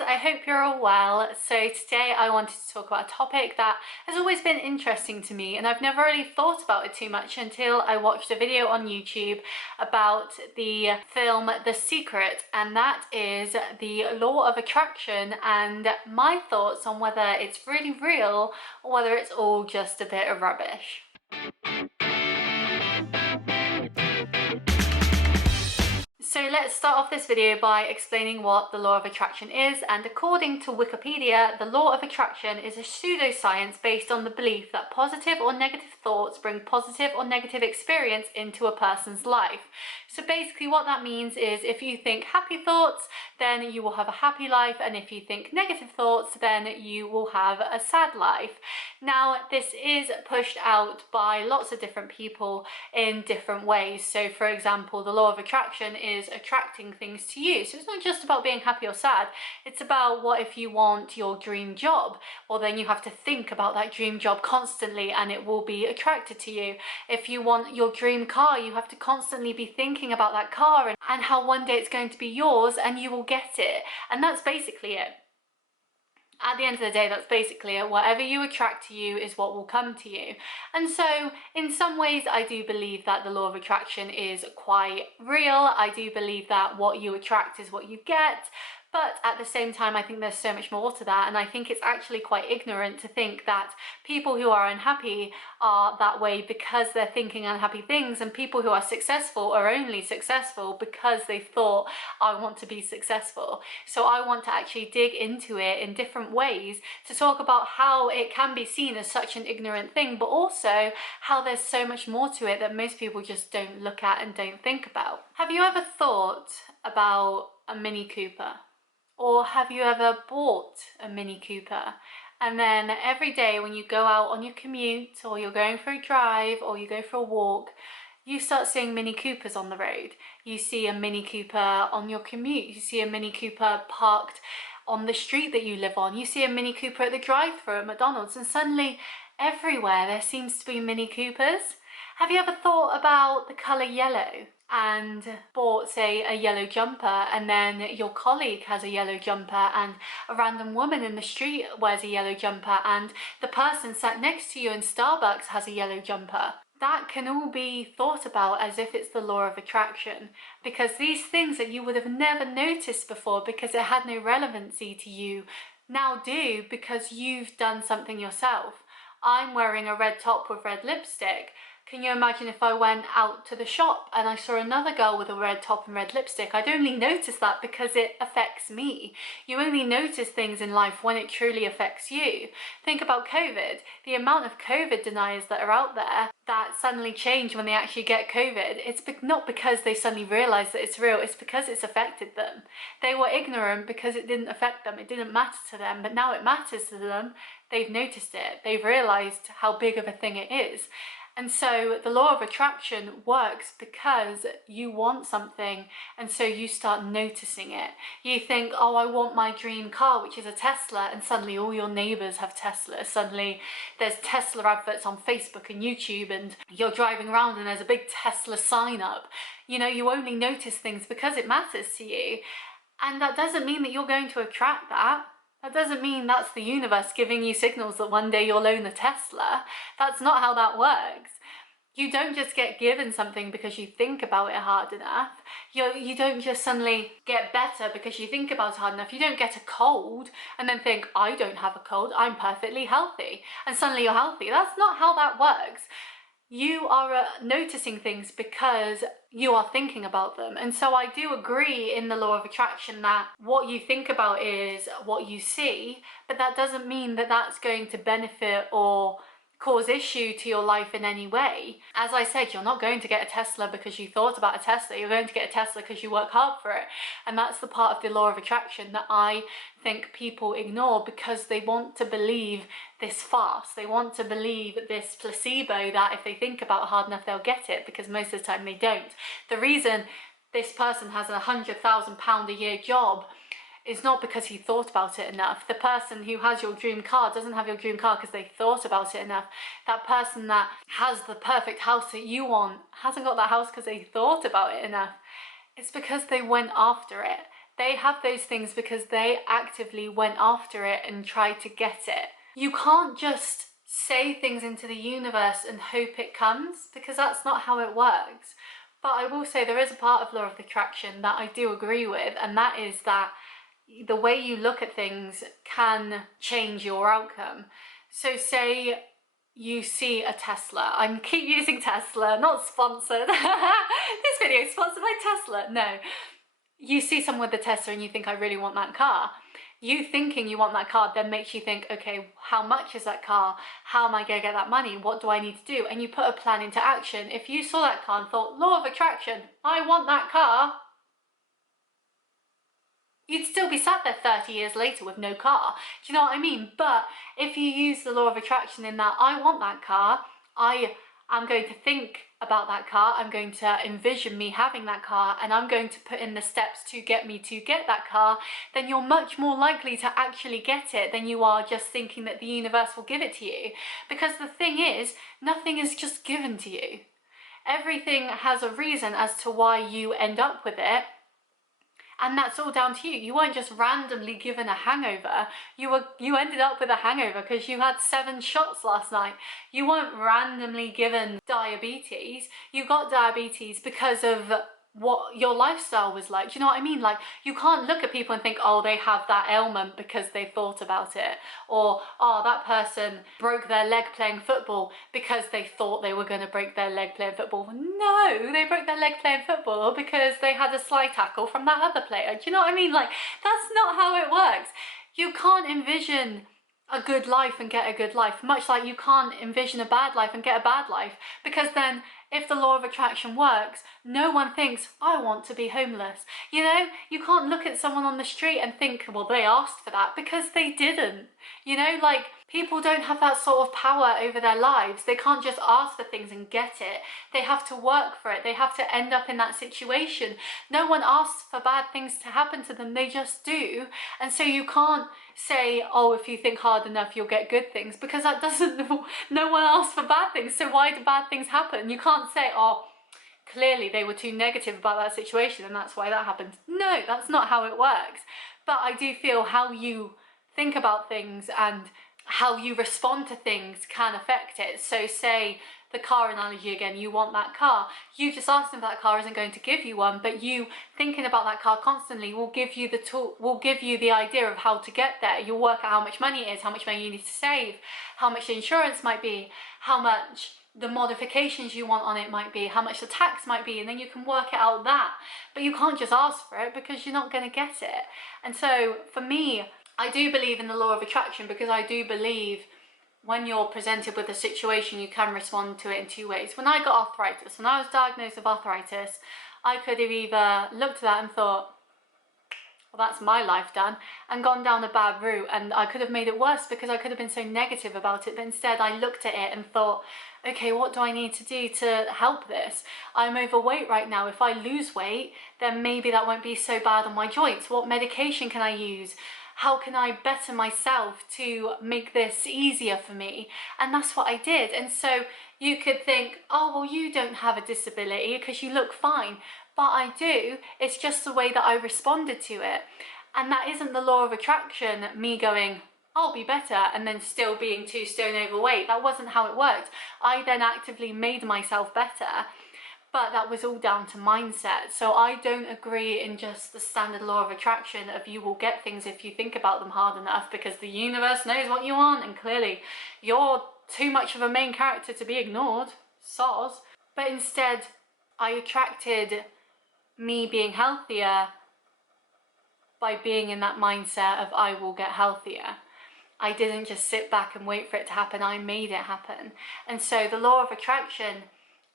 guys, I hope you're all well. So today I wanted to talk about a topic that has always been interesting to me, and I've never really thought about it too much until I watched a video on YouTube about the film The Secret, and that is the law of attraction and my thoughts on whether it's really real or whether it's all just a bit of rubbish. So let's start off this video by explaining what the law of attraction is, and according to Wikipedia, the law of attraction is a pseudoscience based on the belief that positive or negative thoughts bring positive or negative experience into a person's life. So basically what that means is if you think happy thoughts, then you will have a happy life, and if you think negative thoughts, then you will have a sad life. Now, this is pushed out by lots of different people in different ways. So for example, the law of attraction is attracting things to you. So it's not just about being happy or sad. It's about what if you want your dream job? Well, then you have to think about that dream job constantly and it will be attracted to you. If you want your dream car, you have to constantly be thinking about that car and how one day it's going to be yours and you will get it. And that's basically it. At the end of the day, that's basically it. Whatever you attract to you is what will come to you. And so in some ways, I do believe that the law of attraction is quite real. I do believe that what you attract is what you get. But at the same time, I think there's so much more to that. And I think it's actually quite ignorant to think that people who are unhappy are that way because they're thinking unhappy things, and people who are successful are only successful because they thought, I want to be successful. So I want to actually dig into it in different ways to talk about how it can be seen as such an ignorant thing, but also how there's so much more to it that most people just don't look at and don't think about. Have you ever thought about a Mini Cooper? Or have you ever bought a Mini Cooper? And then every day when you go out on your commute, or you're going for a drive, or you go for a walk, you start seeing Mini Coopers on the road. You see a Mini Cooper on your commute. You see a Mini Cooper parked on the street that you live on. You see a Mini Cooper at the drive-thru at McDonald's, and suddenly everywhere there seems to be Mini Coopers. Have you ever thought about the colour yellow and bought, say, a yellow jumper, and then your colleague has a yellow jumper, and a random woman in the street wears a yellow jumper, and the person sat next to you in Starbucks has a yellow jumper? That can all be thought about as if it's the law of attraction, because these things that you would have never noticed before because it had no relevancy to you now do, because you've done something yourself. I'm wearing a red top with red lipstick. Can you imagine if I went out to the shop and I saw another girl with a red top and red lipstick? I'd only notice that because it affects me. You only notice things in life when it truly affects you. Think about COVID. The amount of COVID deniers that are out there that suddenly change when they actually get COVID, it's not because they suddenly realise that it's real, it's because it's affected them. They were ignorant because it didn't affect them, it didn't matter to them, but now it matters to them. They've noticed it, they've realised how big of a thing it is. And so the law of attraction works because you want something, and so you start noticing it. You think, oh, I want my dream car, which is a Tesla, and suddenly all your neighbours have Teslas. Suddenly there's Tesla adverts on Facebook and YouTube, and you're driving around and there's a big Tesla sign up. You know, you only notice things because it matters to you. And that doesn't mean that you're going to attract that. That doesn't mean that's the universe giving you signals that one day you'll own a Tesla. That's not how that works. You don't just get given something because you think about it hard enough. You don't just suddenly get better because you think about it hard enough. You don't get a cold and then think, I don't have a cold, I'm perfectly healthy. And suddenly you're healthy. That's not how that works. You are noticing things because you are thinking about them. And so I do agree in the law of attraction that what you think about is what you see, but that doesn't mean that that's going to benefit or cause issue to your life in any way. As I said, you're not going to get a Tesla because you thought about a Tesla. You're going to get a Tesla because you work hard for it. And that's the part of the law of attraction that I think people ignore because they want to believe this farce. They want to believe this placebo that if they think about it hard enough, they'll get it, because most of the time they don't. The reason this person has a £100,000 a year job is not because he thought about it enough. The person who has your dream car doesn't have your dream car because they thought about it enough. That person that has the perfect house that you want hasn't got that house because they thought about it enough. It's because they went after it. They have those things because they actively went after it and tried to get it. You can't just say things into the universe and hope it comes, because that's not how it works. But I will say there is a part of law of attraction that I do agree with, and that is that the way you look at things can change your outcome. So say you see a Tesla. I keep using Tesla, not sponsored. This video is sponsored by Tesla. No. You see someone with a Tesla and you think, I really want that car. You thinking you want that car then makes you think, okay, how much is that car? How am I going to get that money? What do I need to do? And you put a plan into action. If you saw that car and thought, law of attraction, I want that car, you'd still be sat there 30 years later with no car. Do you know what I mean? But if you use the law of attraction in that, I want that car, I'm going to think about that car, I'm going to envision me having that car, and I'm going to put in the steps to get me to get that car, then you're much more likely to actually get it than you are just thinking that the universe will give it to you. Because the thing is, nothing is just given to you. Everything has a reason as to why you end up with it. And that's all down to you. You weren't just randomly given a hangover. You ended up with a hangover because you had 7 shots last night. You weren't randomly given diabetes. You got diabetes because of what your lifestyle was like. Do you know what I mean? Like, you can't look at people and think, oh, they have that ailment because they thought about it. Or, oh, that person broke their leg playing football because they thought they were going to break their leg playing football. No, they broke their leg playing football because they had a sly tackle from that other player. Do you know what I mean? Like, that's not how it works. You can't envision a good life and get a good life, much like you can't envision a bad life and get a bad life, because then if the law of attraction works, no one thinks, I want to be homeless. You know, you can't look at someone on the street and think, well, they asked for that, because they didn't. You know, like, people don't have that sort of power over their lives. They can't just ask for things and get it. They have to work for it. They have to end up in that situation. No one asks for bad things to happen to them. They just do. And so you can't say, oh, if you think hard enough, you'll get good things, because that doesn't, no one asks for bad things. So why do bad things happen? You can't say, oh, clearly they were too negative about that situation and that's why that happened. No, that's not how it works. But I do feel how you think about things and how you respond to things can affect it. So say the car analogy again, you want that car. You just asking for that car isn't going to give you one, but you thinking about that car constantly will give you the tool, will give you the idea of how to get there. You'll work out how much money it is, how much money you need to save, how much the insurance might be, how much the modifications you want on it might be, how much the tax might be, and then you can work it out that. But you can't just ask for it because you're not going to get it. And so for me, I do believe in the law of attraction, because I do believe when you're presented with a situation, you can respond to it in 2 ways. When I got arthritis, when I was diagnosed with arthritis, I could have either looked at that and thought, well, that's my life done, and gone down a bad route, and I could have made it worse because I could have been so negative about it. But instead I looked at it and thought, okay, what do I need to do to help this? I'm overweight right now. If I lose weight, then maybe that won't be so bad on my joints. What medication can I use? How can I better myself to make this easier for me? And that's what I did. And so you could think, oh, well, you don't have a disability because you look fine. But I do. It's just the way that I responded to it. And that isn't the law of attraction, me going, I'll be better, and then still being 2 stone overweight. That wasn't how it worked. I then actively made myself better. But that was all down to mindset. So I don't agree in just the standard law of attraction of you will get things if you think about them hard enough, because the universe knows what you want, and clearly you're too much of a main character to be ignored. Soz. But instead, I attracted me being healthier by being in that mindset of I will get healthier. I didn't just sit back and wait for it to happen. I made it happen. And so the law of attraction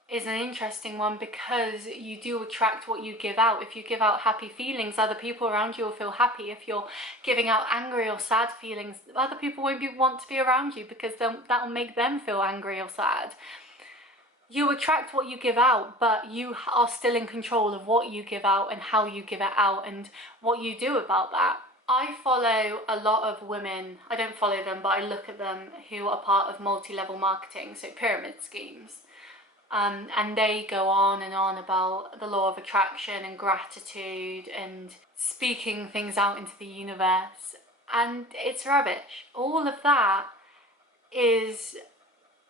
is an interesting one, because you do attract what you give out. If you give out happy feelings, other people around you will feel happy. If you're giving out angry or sad feelings, other people won't want to be around you, because that will make them feel angry or sad. You attract what you give out, but you are still in control of what you give out and how you give it out and what you do about that. I follow a lot of women, I don't follow them, but I look at them, who are part of multi-level marketing, so pyramid schemes. And they go on and on about the law of attraction and gratitude and speaking things out into the universe, and it's rubbish. All of that is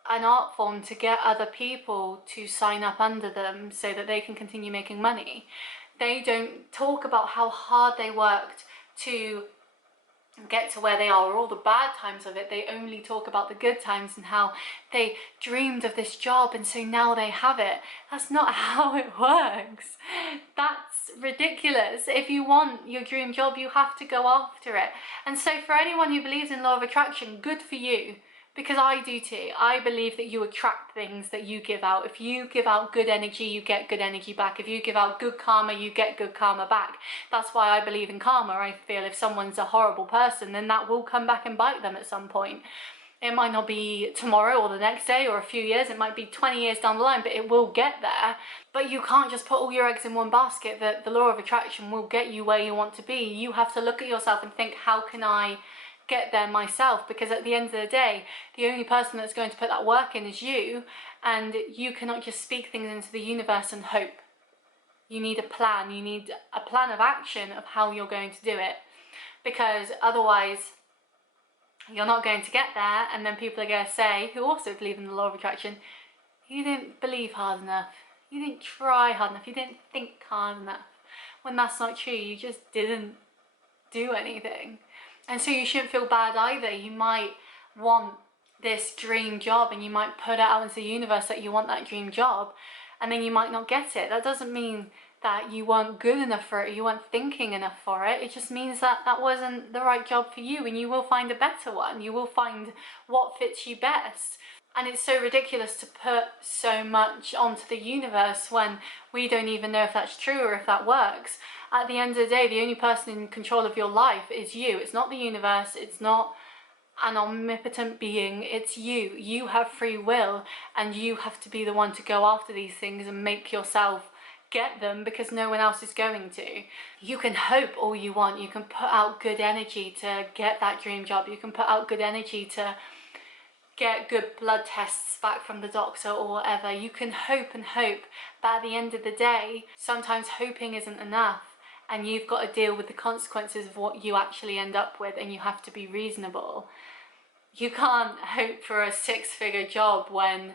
an art form to get other people to sign up under them so that they can continue making money. They don't talk about how hard they worked to get to where they are, or all the bad times of it. They only talk about the good times and how they dreamed of this job and so now they have it. That's not how it works. That's ridiculous. If you want your dream job, you have to go after it. And so for anyone who believes in law of attraction, good for you. Because I do too. I believe that you attract things that you give out. If you give out good energy, you get good energy back. If you give out good karma, you get good karma back. That's why I believe in karma. I feel if someone's a horrible person, then that will come back and bite them at some point. It might not be tomorrow or the next day or a few years. It might be 20 years down the line, but it will get there. But you can't just put all your eggs in one basket. That the law of attraction will get you where you want to be. You have to look at yourself and think, how can I get there myself? Because at the end of the day, the only person that's going to put that work in is you, and you cannot just speak things into the universe and hope. You need a plan. You need a plan of action of how you're going to do it, because otherwise you're not going to get there, and then people are going to say, who also believe in the law of attraction, you didn't believe hard enough, you didn't try hard enough, you didn't think hard enough. When that's not true, you just didn't do anything. And so you shouldn't feel bad either. You might want this dream job and you might put it out into the universe that you want that dream job, and then you might not get it. That doesn't mean that you weren't good enough for it, you weren't thinking enough for it. It just means that that wasn't the right job for you, and you will find a better one. You will find what fits you best. And it's so ridiculous to put so much onto the universe when we don't even know if that's true or if that works. At the end of the day, the only person in control of your life is you. It's not the universe, it's not an omnipotent being, it's you. You have free will, and you have to be the one to go after these things and make yourself get them, because no one else is going to. You can hope all you want, you can put out good energy to get that dream job, you can put out good energy to get good blood tests back from the doctor or whatever. You can hope and hope, but at the end of the day, sometimes hoping isn't enough, and you've got to deal with the consequences of what you actually end up with, and you have to be reasonable. You can't hope for a six-figure job when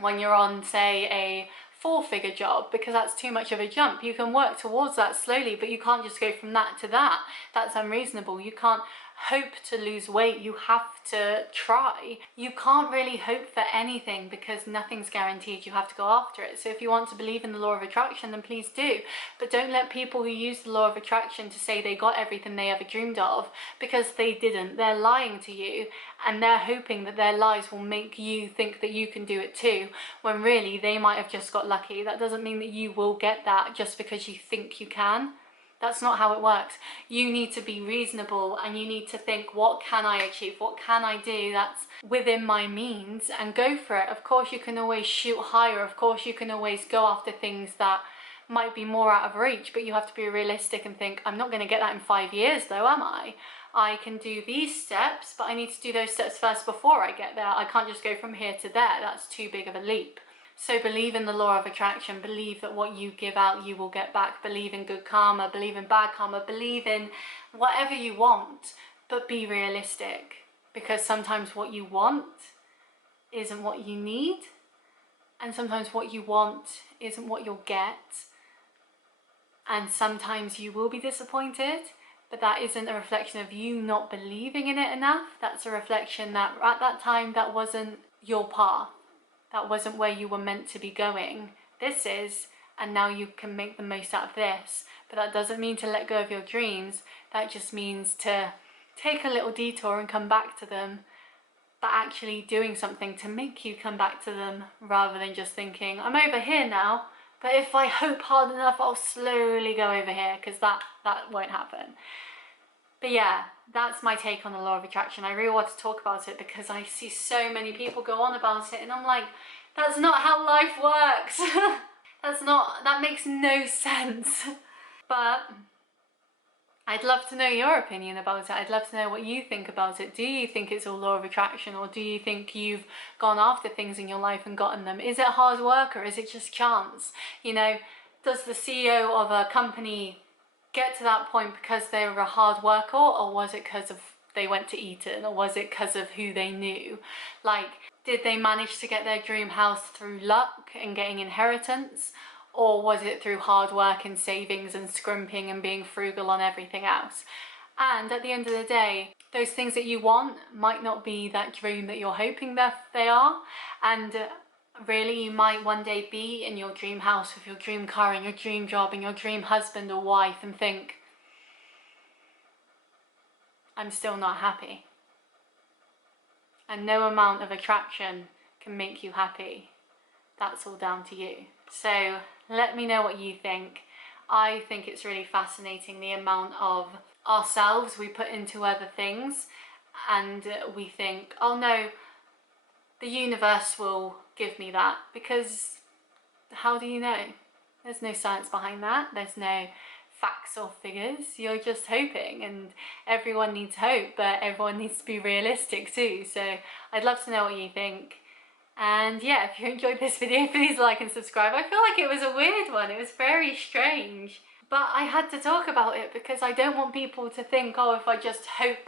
when you're on, say, a four-figure job, because that's too much of a jump. You can work towards that slowly, but you can't just go from that to that. That's unreasonable. You can't hope to lose weight, you have to try. You can't really hope for anything because nothing's guaranteed. You have to go after it. So if you want to believe in the law of attraction, then please do. But don't let people who use the law of attraction to say they got everything they ever dreamed of, because they didn't. They're lying to you, and they're hoping that their lies will make you think that you can do it too, when really they might have just got lucky. That doesn't mean that you will get that just because you think you can. That's not how it works. You need to be reasonable, and you need to think, what can I achieve? What can I do that's within my means, and go for it. Of course, you can always shoot higher. Of course, you can always go after things that might be more out of reach, but you have to be realistic and think, I'm not going to get that in 5 years though, am I? I can do these steps, but I need to do those steps first before I get there. I can't just go from here to there. That's too big of a leap. So believe in the law of attraction, believe that what you give out you will get back, believe in good karma, believe in bad karma, believe in whatever you want, but be realistic, because sometimes what you want isn't what you need, and sometimes what you want isn't what you'll get, and sometimes you will be disappointed, but that isn't a reflection of you not believing in it enough. That's a reflection that at that time that wasn't your path. That wasn't where you were meant to be going. This is, and now you can make the most out of this. But that doesn't mean to let go of your dreams. That just means to take a little detour and come back to them, but actually doing something to make you come back to them, rather than just thinking, I'm over here now, but if I hope hard enough, I'll slowly go over here, because that won't happen. But yeah, that's my take on the law of attraction. I really want to talk about it because I see so many people go on about it, and I'm like, that's not how life works. That makes no sense. But I'd love to know your opinion about it. I'd love to know what you think about it. Do you think it's all law of attraction, or do you think you've gone after things in your life and gotten them? Is it hard work, or is it just chance? You know, Does the CEO of a company get to that point because they were a hard worker, or was it because of they went to Eton, or was it because of who they knew? Like, did they manage to get their dream house through luck and getting inheritance, or was it through hard work and savings and scrimping and being frugal on everything else? And at the end of the day, those things that you want might not be that dream that you're hoping that they are. And really, you might one day be in your dream house with your dream car and your dream job and your dream husband or wife and think, I'm still not happy. And no amount of attraction can make you happy. That's all down to you. So let me know what you think. I think it's really fascinating the amount of ourselves we put into other things, and we think, oh no, the universe will give me that, because how do you know? There's no science behind that. There's no facts or figures. You're just hoping, and everyone needs hope, but everyone needs to be realistic too. So I'd love to know what you think. And yeah, if you enjoyed this video, please like and subscribe. I feel like it was a weird one. It was very strange. But I had to talk about it because I don't want people to think, oh, if I just hope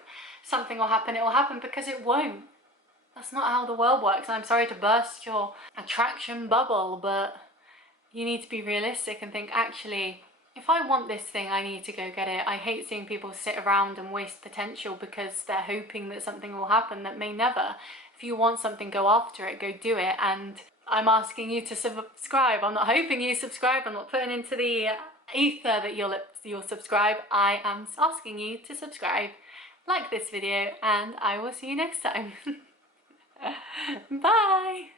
something will happen, it will happen, because it won't. That's not how the world works. And I'm sorry to burst your attraction bubble, but you need to be realistic and think, actually, if I want this thing, I need to go get it. I hate seeing people sit around and waste potential because they're hoping that something will happen that may never. If you want something, go after it, go do it. And I'm asking you to subscribe. I'm not hoping you subscribe. I'm not putting into the ether that you'll subscribe. I am asking you to subscribe, like this video, and I will see you next time. Bye!